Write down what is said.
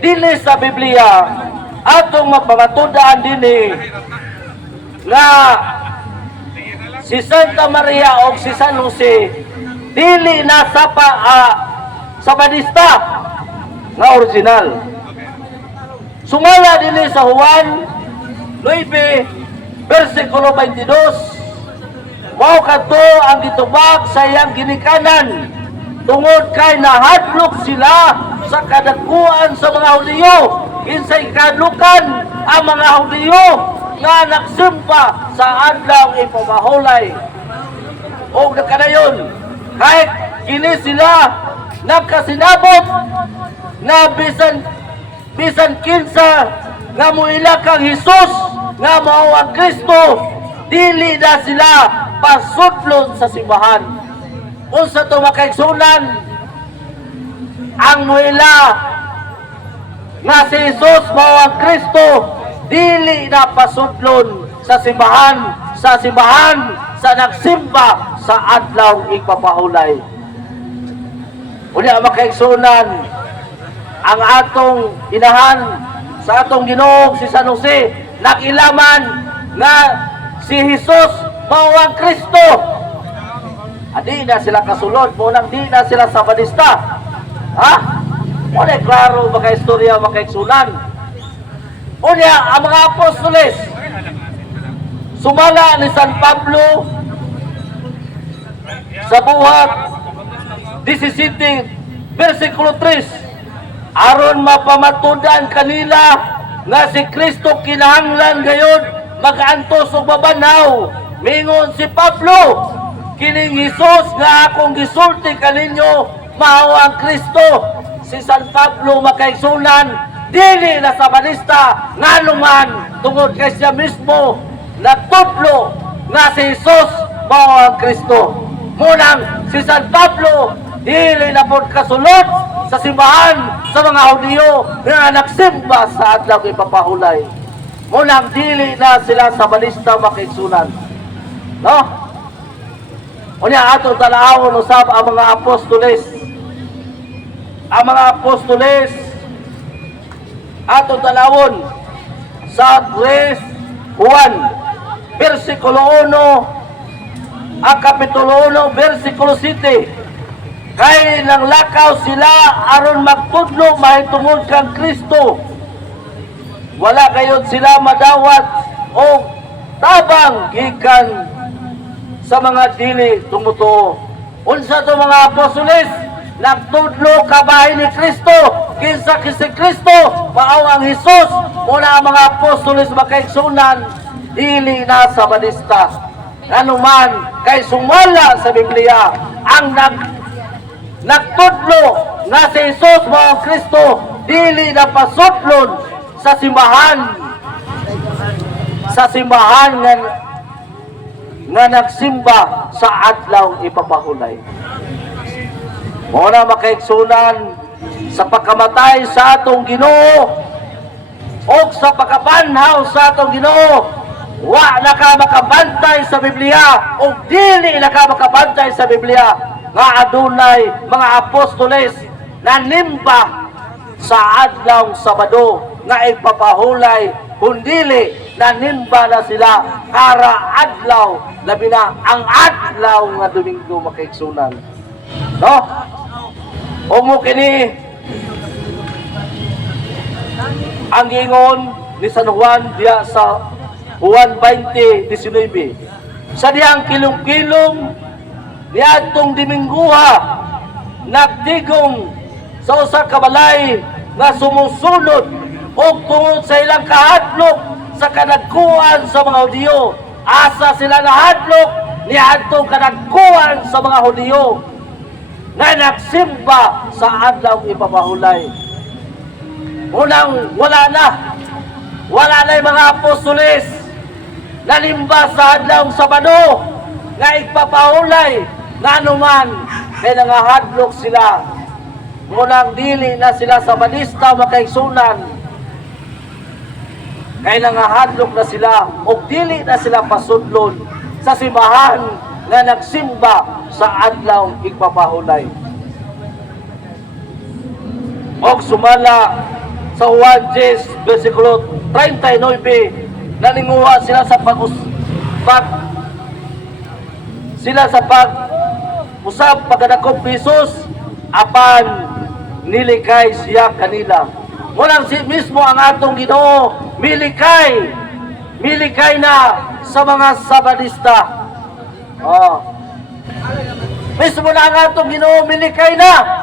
dili sa Biblia atong mapamatudan dinhi nga si Santa Maria o si San Jose dili na sa badista nga original. Sumala dinhi sa Juan 9 versikulo 22, mao kadto ang gitubag sa iyang ginikanan tungod kay nahadlok sila sa kadakuan sa mga Hudiyo. Kinsay kadlukan ang mga Hudiyo nga nagsimba sa adlaw ipamahulay. O nakadayon, kahit kini sila nagkasinabot na bisan kinsa nga muila kang Hesus nga mao ang Kristo, dili na sila pasudlon sa simbahan. Unsa to makaigsunan ang muila nga si Hesus mao ang Kristo, dili na pasudlon sa simbahan sa nagsimba sa adlaw ipapahulay. Unya makaigsunan ang atong inahan sa atong Ginoo si San Jose, nakilaman nga si Hesus mao ang Kristo. Di na sila kasulod, munang di na sila sabadista. Ha? Muna klaro makaistorya, makaigsunan. Unya ang mga apostoles, sumala ni San Pablo sa buhat 17 versikulo 3, aron mapamatudan kanila nga si Kristo kinahanglan gayud makaantos og babanaw. Mingon si Pablo, kining Hesus nga akong gisulti kaninyo mao ang Kristo. Si San Pablo makaigsunan, dili na sabanista nganuman tungod kay siya mismo nagtudlo nga si Hesus mao ang Kristo. Munang si San Pablo dili na pod kasulod sa simbahan sa mga Hudiyo nga nagsimba sa adlaw ipapahulay. Munang dili na sila sabanista makaigsunan. No? Unya ato talawon usab ang mga apostoles. Ang mga apostoles ato talawon sa 3 Juan versikulo 1 ang kapitulo 1 versikulo 7. Kay nang lakaw sila aron magtudlo mahitungod kang Kristo, wala gayud sila madawat o tabang gikan sa mga dili tumutuo. Unsa to mga apostoles? Nagtudlo kabahin ni Kristo, kinsa si Kristo mao ang Hesus. Muna ang mga apostoles makaigsunan, dili na sa badista anuman kay sumala sa Biblia ang nagtudlo nga si Hesus mao ang Kristo, dili na pasudlon sa simbahan nga nagsimba sa adlaw ipapahulay. Muna makaigsunan sa pagkamatay sa atong Ginoo o sa pagkabanhaw sa atong Ginoo, wa na ka makabantay sa Biblia o dili na ka makabantay sa Biblia nga adunay mga apostoles na nimba sa adlaw Sabado nga ipapahulay, kundili na nimba na sila kara adlaw, labi na ang adlaw nga Domingo makaigsunan. No? Umo kini ang ingon ni San Juan diya sa Juan 20:19. Sa diyang kilong-kilong niadtong Dimingguha nagtigong sa usa ka balay nga sumusunod og tungod sa ilang kahadlok sa kadagkuan sa mga Hudiyo. Asa sila nahadlok niadtong kadagkuan sa mga Hudiyo nga nagsimba sa adlaw ipapahulay. Unang wala na yung mga apostoles nalimba sa adlaw Sabado nga ipapahulay nga anuman kay nangahadlok sila. Munang dili na sila sabadista makaigsunan kay nangahadlok na sila o dili na sila pasudlon sa simbahan nga nagsimba sa adlaw ipapahulay. Og sumala sa 1 Jes, versikulo 39, naninguha sila sa pag-usap pagkadakop Hesus, apan nilikay siya kanila. Walang si mismo ang atong Ginoo milikay na sa mga Sabadista. Mismo na ang atong Ginoo milikay na